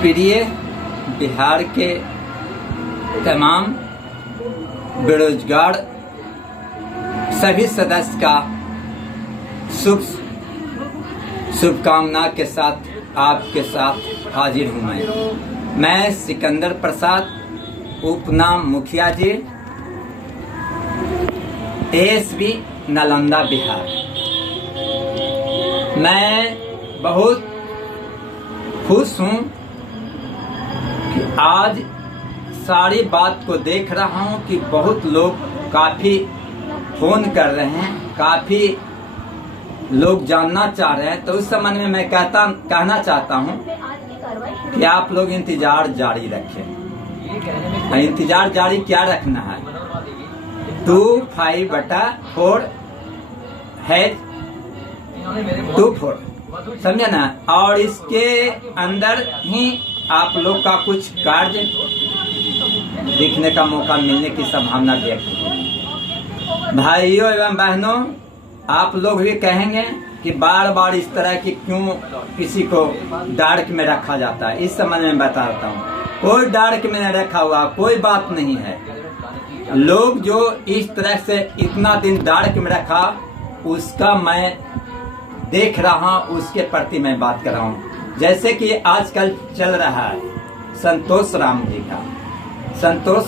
प्रिय बिहार के तमाम बेरोजगार सभी सदस्य का शुभकामना के साथ आपके साथ हाजिर हूँ। मैं सिकंदर प्रसाद उपनाम मुखिया जी, एएसबी नालंदा बिहार। मैं बहुत खुश हूँ कि आज सारी बात को देख रहा हूँ कि बहुत लोग काफ़ी फोन कर रहे हैं, काफ़ी लोग जानना चाह रहे हैं। तो उस संबंध में मैं कहना चाहता हूँ कि आप लोग इंतजार जारी रखें। इंतजार जारी क्या रखना है, 25/4 है 24, समझे ना। और इसके अंदर ही आप लोग का कुछ कार्य दिखने का मौका मिलने की संभावना व्यक्त है। भाइयों एवं बहनों, आप लोग भी कहेंगे कि बार बार इस तरह की क्यों किसी को डार्क में रखा जाता है। इस संबंध में बताता हूँ, कोई डार्क में नहीं रखा हुआ, कोई बात नहीं है। लोग जो इस तरह से इतना दिन डार्क में रखा, उसका मैं देख रहा हूँ, उसके प्रति मैं बात कर रहा हूँ। जैसे कि आजकल चल रहा है संतोष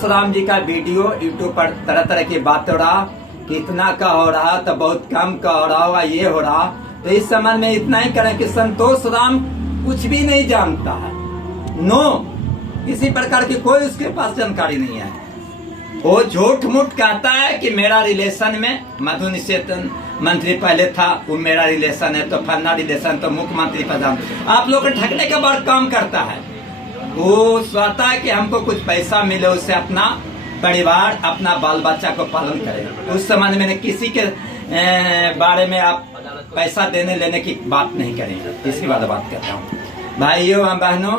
राम जी का वीडियो यूट्यूब पर तरह तरह की बात हो रहा, कितना का हो रहा, तो बहुत कम का हो रहा होगा, ये हो रहा। तो इस संबंध में इतना ही करें कि संतोष राम कुछ भी नहीं जानता है, किसी प्रकार की कोई उसके पास जानकारी नहीं है। वो झूठ मूठ कहता है कि मेरा रिलेशन में मधु निषेधन मंत्री पहले था, वो मेरा रिलेशन है, तो फलना रिलेशन, तो मुख्यमंत्री प्रधान। आप लोग ठगने का बड़ा काम करता है। वो सोचता है कि हमको कुछ पैसा मिले, उससे अपना परिवार, अपना बाल बच्चा को पालन करे। उस संबंध में किसी के बारे में आप पैसा देने लेने की बात नहीं करेंगे। इसी वाला बात कहता हूँ। भाइयों एवं बहनों,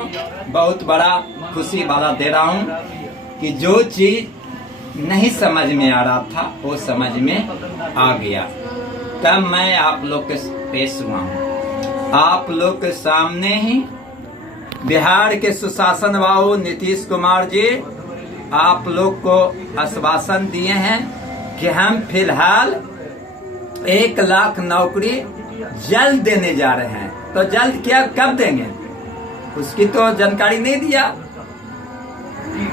बहुत बड़ा खुशी वाला दे रहा हूँ कि जो चीज नहीं समझ में आ रहा था वो समझ में आ गया। तब मैं आप लोग के पेश हुआ हूँ। आप लोग के सामने ही बिहार के सुशासन बाबू नीतीश कुमार जी आप लोग को आश्वासन दिए हैं कि हम फिलहाल 1 लाख नौकरी जल्द देने जा रहे हैं। तो जल्द क्या, कब देंगे, उसकी तो जानकारी नहीं दिया,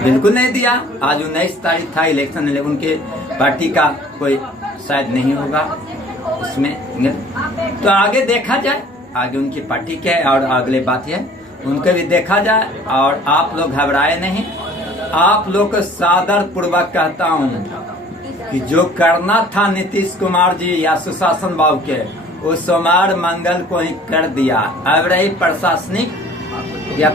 बिल्कुल नहीं दिया। आज 19 तारीख था इलेक्शन, उनके पार्टी का कोई शायद नहीं होगा उसमें, तो आगे देखा जाए, आगे उनकी पार्टी क्या है और अगले बात है उनको भी देखा जाए। और आप लोग घबराए नहीं। आप लोग को सादर पूर्वक कहता हूँ कि जो करना था नीतीश कुमार जी या सुशासन बाबू के, वो सोमवार मंगल को ही कर दिया। अब रही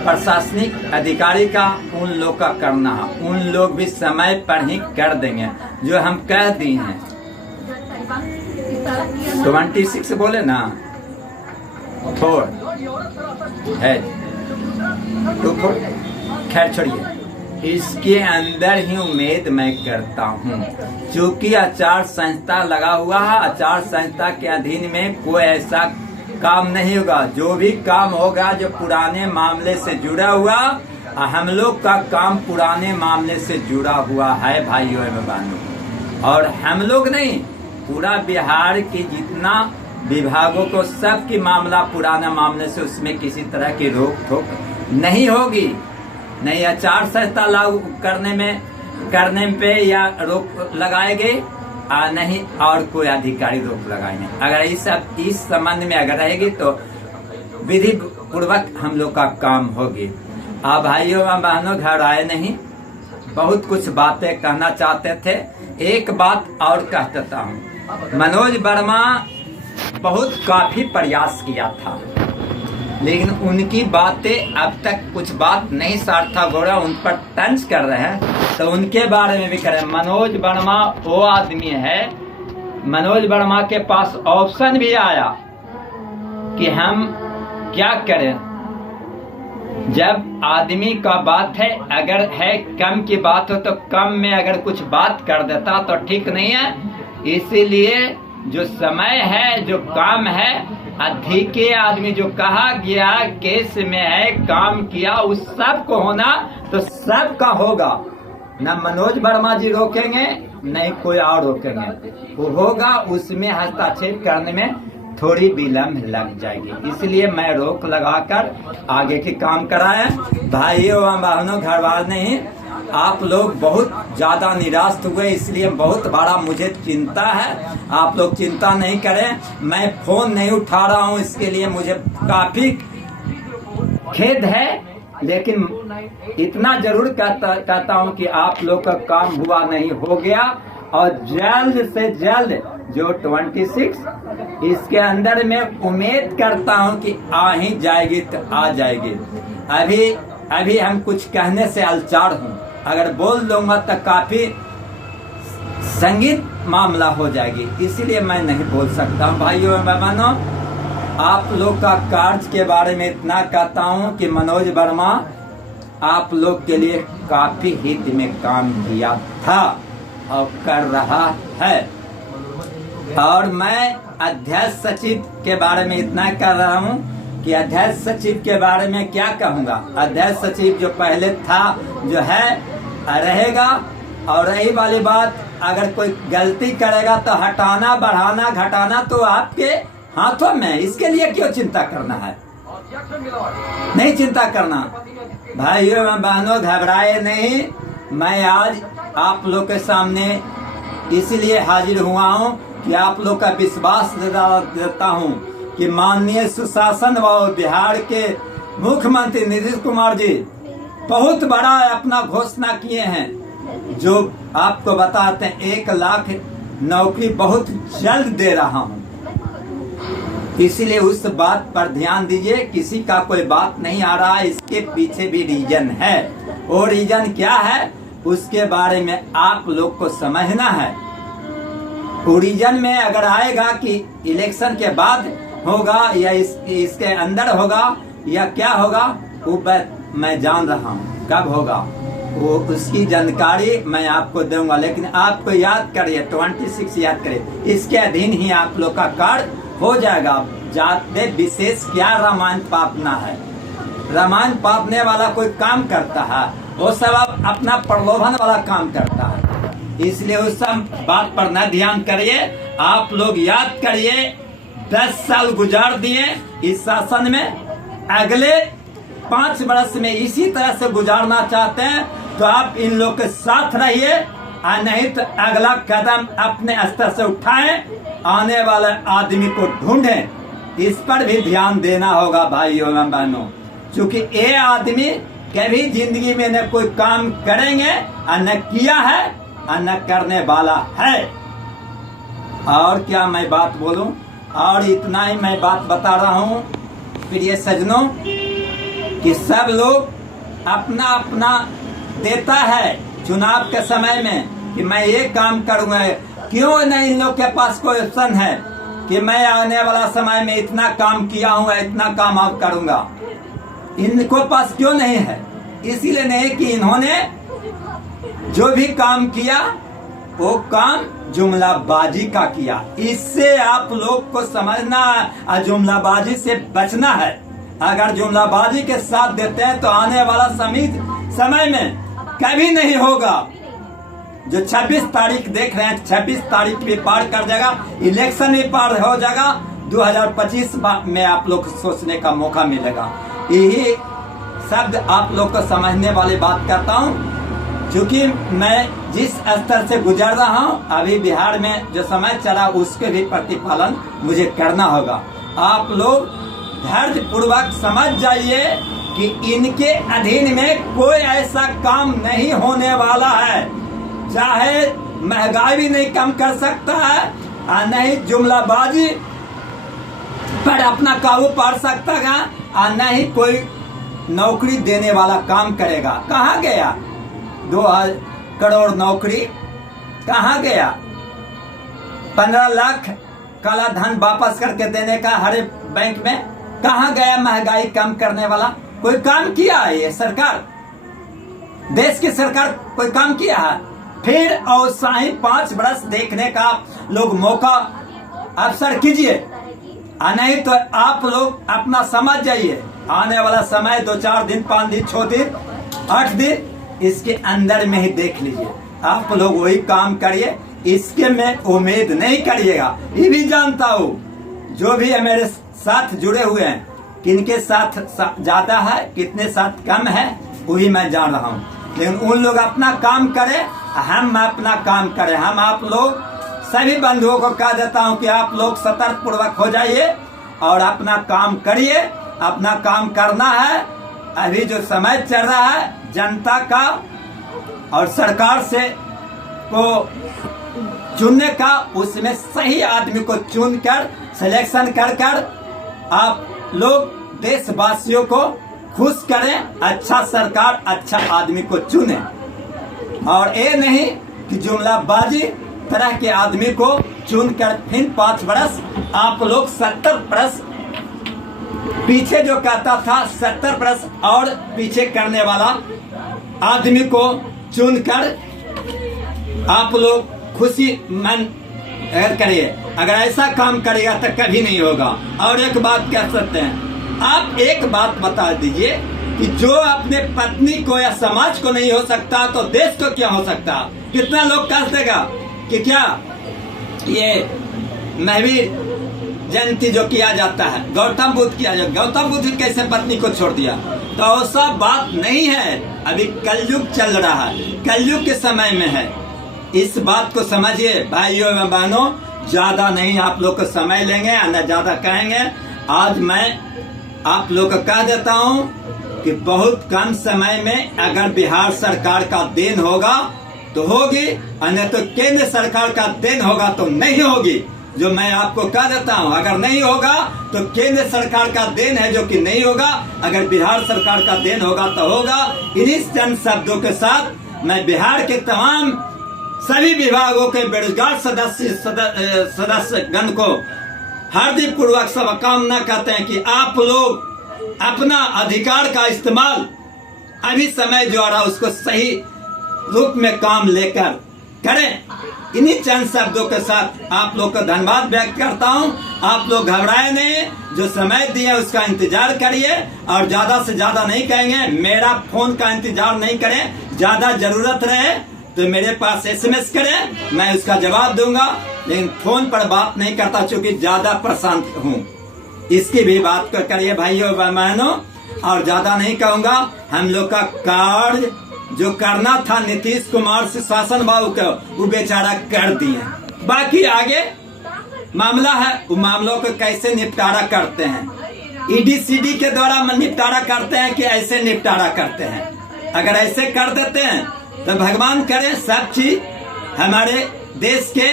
प्रशासनिक अधिकारी का, उन लोग का करना है, उन लोग भी समय पर ही कर देंगे जो हम कह दिए हैं। 26 बोले ना, 4 है 24, खैर छोड़िए। इसके अंदर ही उम्मीद मैं करता हूँ, चूँकि आचार संहिता लगा हुआ है, आचार संहिता के अधीन में कोई ऐसा काम नहीं होगा। जो भी काम होगा जो पुराने मामले से जुड़ा हुआ, हम लोग का काम पुराने मामले से जुड़ा हुआ है भाइयों एवं बहनों। और हम लोग नहीं, पूरा बिहार की जितना विभागों को सबकी मामला पुराना मामले से, उसमें किसी तरह की रोक टोक नहीं होगी। नहीं आचार संहिता लागू करने पे या रोक लगाएंगे, नहीं और कोई अधिकारी रोक लगाएंगे। अगर इस संबंध में अगर रहेगी तो विधि पूर्वक हम लोग का काम होगी। आप भाइयों एवं बहनों घबराए नहीं, बहुत कुछ बातें कहना चाहते थे। एक बात और कह देता हूँ, मनोज वर्मा बहुत काफी प्रयास किया था, लेकिन उनकी बातें अब तक कुछ बात नहीं सार्थक हो रहा, उन पर तंज कर रहे हैं। तो उनके बारे में भी करें। मनोज वर्मा वो आदमी है, मनोज वर्मा के पास ऑप्शन भी आया कि हम क्या करें। जब आदमी का बात है, अगर है कम की बात हो तो कम में अगर कुछ बात कर देता तो ठीक नहीं है। इसीलिए जो समय है, जो काम है, अधिक आदमी जो कहा गया केस में है काम किया उस सब को होना तो सब का होगा, न मनोज वर्मा जी रोकेंगे नहीं कोई और रोकेंगे, वो होगा। उसमें हस्तक्षेप करने में थोड़ी विलम्ब लग जाएगी, इसलिए मैं रोक लगाकर आगे के काम कराए। भाइयों एवं बहनों, घर वाले नहीं, आप लोग बहुत ज्यादा निराश हुए, इसलिए बहुत बड़ा मुझे चिंता है। आप लोग चिंता नहीं करें, मैं फोन नहीं उठा रहा हूं, इसके लिए मुझे काफी खेद है, लेकिन इतना जरूर कहता हूं कि आप लोग का काम हुआ नहीं हो गया, और जल्द से जल्द जो 26 इसके अंदर मैं उम्मीद करता हूं कि आ ही जाएगी तो आ जाएगी। अभी हम कुछ कहने से अलचार हूं, अगर बोल दूंगा तो काफी संगीत मामला हो जाएगी, इसीलिए मैं नहीं बोल सकता हूं। भाइयों एवं बहनों, आप लोग का कार्य के बारे में इतना कहता हूं कि मनोज वर्मा आप लोग के लिए काफी हित में काम किया था और कर रहा है। और मैं अध्यक्ष सचिव के बारे में इतना कर रहा हूं कि अध्यक्ष सचिव के बारे में क्या कहूंगा। अध्यक्ष सचिव जो पहले था जो है रहेगा, और रही वाली बात, अगर कोई गलती करेगा तो हटाना बढ़ाना घटाना तो आपके हाथों में, इसके लिए क्यों चिंता करना है, नहीं चिंता करना। भाइयों एवं बहनों, घबराए नहीं, मैं आज आप लोग के सामने इसलिए हाजिर हुआ हूं कि आप लोग का विश्वास देता हूं कि माननीय सुशासन व बिहार के मुख्यमंत्री नीतीश कुमार जी बहुत बड़ा अपना घोषणा किए हैं, जो आपको बताते हैं 1 लाख नौकरी बहुत जल्द दे रहा हूं, इसलिए उस बात पर ध्यान दीजिए। किसी का कोई बात नहीं आ रहा है, इसके पीछे भी रीजन है। वो रीजन क्या है उसके बारे में आप लोग को समझना है। ओरिजिन में अगर आएगा कि इलेक्शन के बाद होगा या इसके अंदर होगा या क्या होगा, वो मैं जान रहा हूँ कब होगा, वो उसकी जानकारी मैं आपको दूंगा। लेकिन आपको याद करिए, 26 याद करिए, इसके अधीन ही आप लोग का कार्य हो जाएगा। जाते विशेष क्या रामायण पापना है, रामायण पापने वाला कोई काम करता है, वो सब अपना प्रलोभन वाला काम करता है, इसलिए उस सब बात पर न ध्यान करिए। आप लोग याद करिए, 10 साल गुजार दिए इस शासन में, अगले 5 वर्ष में इसी तरह से गुजारना चाहते हैं तो आप इन लोग के साथ रहिए, और नहीं तो अगला कदम अपने स्तर से उठाएं, आने वाले आदमी को ढूंढें, इस पर भी ध्यान देना होगा भाइयों एवं बहनों, क्योंकि ये आदमी कभी जिंदगी में न कोई काम करेंगे और न किया है और न करने वाला है। और क्या मैं बात बोलूं, और इतना ही मैं बात बता रहा हूं प्रिय सज्जनों कि सब लोग अपना अपना देता है चुनाव के समय में कि मैं ये काम करूंगा। क्यों नहीं इन लोग के पास कोई ऑप्शन है कि मैं आने वाला समय में इतना काम किया हूँ, इतना काम अब करूंगा, इनको पास क्यों नहीं है? इसीलिए नहीं कि इन्होंने जो भी काम किया वो काम जुमलाबाजी का किया। इससे आप लोग को समझना और जुमलाबाजी से बचना है। अगर जुमलाबाजी के साथ देते हैं तो आने वाला समय में कभी नहीं होगा। जो 26 तारीख देख रहे हैं, 26 तारीख भी पार कर जाएगा, इलेक्शन भी पार हो जाएगा, 2025 में आप लोग को सोचने का मौका मिलेगा। यही शब्द आप लोग को समझने वाली बात करता हूँ, क्योंकि मैं जिस स्तर से गुजर रहा हूँ, अभी बिहार में जो समय चला उसके भी प्रतिपालन मुझे करना होगा। आप लोग धैर्य पूर्वक समझ जाइए कि इनके अधीन में कोई ऐसा काम नहीं होने वाला है, चाहे महंगाई भी नहीं कम कर सकता है और नहीं जुमलाबाजी पर अपना काबू पा सकता है और न ही कोई नौकरी देने वाला काम करेगा। कहाँ गया 2 करोड़ नौकरी, कहाँ गया 15 लाख काला धन वापस करके देने का हर बैंक में, कहाँ गया महंगाई कम करने वाला? कोई काम किया है ये सरकार, देश की सरकार कोई काम किया है? फिर और 5 वर्ष देखने का लोग मौका अवसर कीजिए, नहीं तो आप लोग अपना समझ जाइए, आने वाला समय 2-4 दिन, 5 दिन, 6 दिन, 8 दिन, इसके अंदर में ही देख लीजिए। आप लोग वही काम करिए, इसके में उम्मीद नहीं करिएगा। ये भी जानता हूँ जो भी है मेरे साथ जुड़े हुए हैं, किनके साथ ज्यादा है, कितने साथ कम है, वही मैं जान रहा हूँ। लेकिन उन लोग अपना काम करें, हम अपना काम करें। हम आप लोग सभी बंधुओं को कह देता हूँ कि आप लोग सतर्क पूर्वक हो जाइए और अपना काम करिए। अपना काम करना है। अभी जो समय चल रहा है जनता का और सरकार से को चुनने का, उसमें सही आदमी को चुनकर सिलेक्शन कर आप लोग देशवासियों को खुश करें। अच्छा सरकार, अच्छा आदमी को चुने और ये नहीं कि जुमलाबाजी तरह के आदमी को चुनकर फिर 5 वर्ष आप लोग 70 वर्ष पीछे जो कहता था 70 वर्ष और पीछे करने वाला आदमी को चुनकर आप लोग खुशी मन करिए। अगर ऐसा काम करेगा तो कभी नहीं होगा। और एक बात कह सकते हैं, आप एक बात बता दीजिए कि जो अपने पत्नी को या समाज को नहीं हो सकता तो देश को क्या हो सकता। कितना लोग कह देगा कि क्या ये महावीर जयंती जो किया जाता है, गौतम बुद्ध किया जाता, गौतम बुद्ध कैसे पत्नी को छोड़ दिया, तो ऐसा बात नहीं है। अभी कलयुग चल रहा है, कलयुग के समय में है। इस बात को समझिए भाइयों एवं बहनों। ज्यादा नहीं आप लोग को समय लेंगे, न ज्यादा कहेंगे। आज मैं आप लोग को कह देता हूँ कि बहुत कम समय में अगर बिहार सरकार का देन होगा तो होगी, और नहीं तो केंद्र सरकार का देन होगा तो नहीं होगी। जो मैं आपको कह देता हूँ, अगर नहीं होगा तो केंद्र सरकार का देन है जो कि नहीं होगा, अगर बिहार सरकार का देन होगा तो होगा। इन्हीं चंद शब्दों के साथ मैं बिहार के तमाम सभी विभागों के बेरोजगार सदस्यगण को हार्दिक पूर्वक शुभकामना कहते हैं कि आप लोग अपना अधिकार का इस्तेमाल अभी समय जो आ रहा उसको सही रूप में काम लेकर करें। इन्हीं चंद शब्दों के साथ आप लोग को धन्यवाद व्यक्त करता हूं। आप लोग घबराए नहीं, जो समय दिए उसका इंतजार करिए और ज्यादा से ज्यादा नहीं कहेंगे। मेरा फोन का इंतजार नहीं करें, ज्यादा जरूरत रहे तो मेरे पास SMS करें, मैं उसका जवाब दूंगा। लेकिन फोन पर बात नहीं करता चूंकि ज्यादा परेशान हूँ। इसकी भी बात को करिए भाइयों बहनों। और ज्यादा नहीं कहूंगा। हम लोग का कार्य जो करना था नीतीश कुमार से शासन बाबू को, वो बेचारा कर दिए। बाकी आगे मामला है, वो मामलों को कैसे निपटारा करते हैं, ED-CD के द्वारा निपटारा करते हैं कि ऐसे निपटारा करते हैं। अगर ऐसे कर देते हैं तो भगवान करे सब चीज हमारे देश के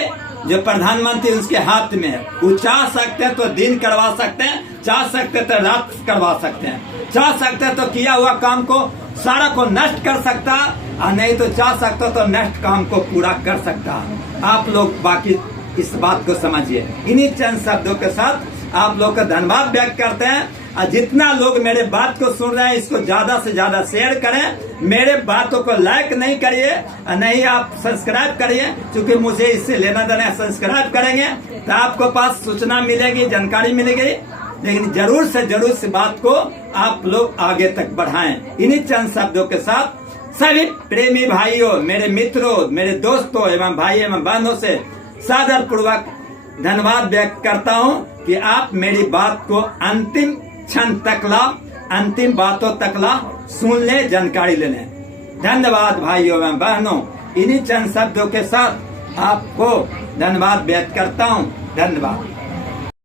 जो प्रधानमंत्री उसके हाथ में है। वो चाह सकते हैं तो दिन करवा सकते हैं, चाह सकते तो रात करवा सकते हैं, चाह सकते तो किया हुआ काम को सारा को नष्ट कर सकता, और नहीं तो चाह सकता तो नष्ट काम को पूरा कर सकता। आप लोग बाकी इस बात को समझिए। इन्हीं चंद शब्दों के साथ आप लोग का धन्यवाद व्यक्त करते हैं। और जितना लोग मेरे बात को सुन रहे हैं इसको ज्यादा से ज्यादा शेयर करें। मेरे बातों को लाइक नहीं करिए, नहीं आप सब्सक्राइब करिए, क्योंकि मुझे इससे लेना देना है। सब्सक्राइब करेंगे तो आपको पास सूचना मिलेगी, जानकारी मिलेगी। लेकिन जरूर से जरूर इस बात को आप लोग आगे तक बढ़ाएं। इन्हीं चंद शब्दों के साथ सभी प्रेमी भाइयों, मेरे मित्रों, मेरे दोस्तों एवं भाई एवं बहनों से सादर पूर्वक धन्यवाद व्यक्त करता हूं कि आप मेरी बात को अंतिम क्षण तकला, अंतिम बातों तकला सुन ले, जानकारी ले लें। धन्यवाद भाइयों एवं बहनों। इन्हीं चंद शब्दों के साथ आपको धन्यवाद व्यक्त करता हूं। धन्यवाद।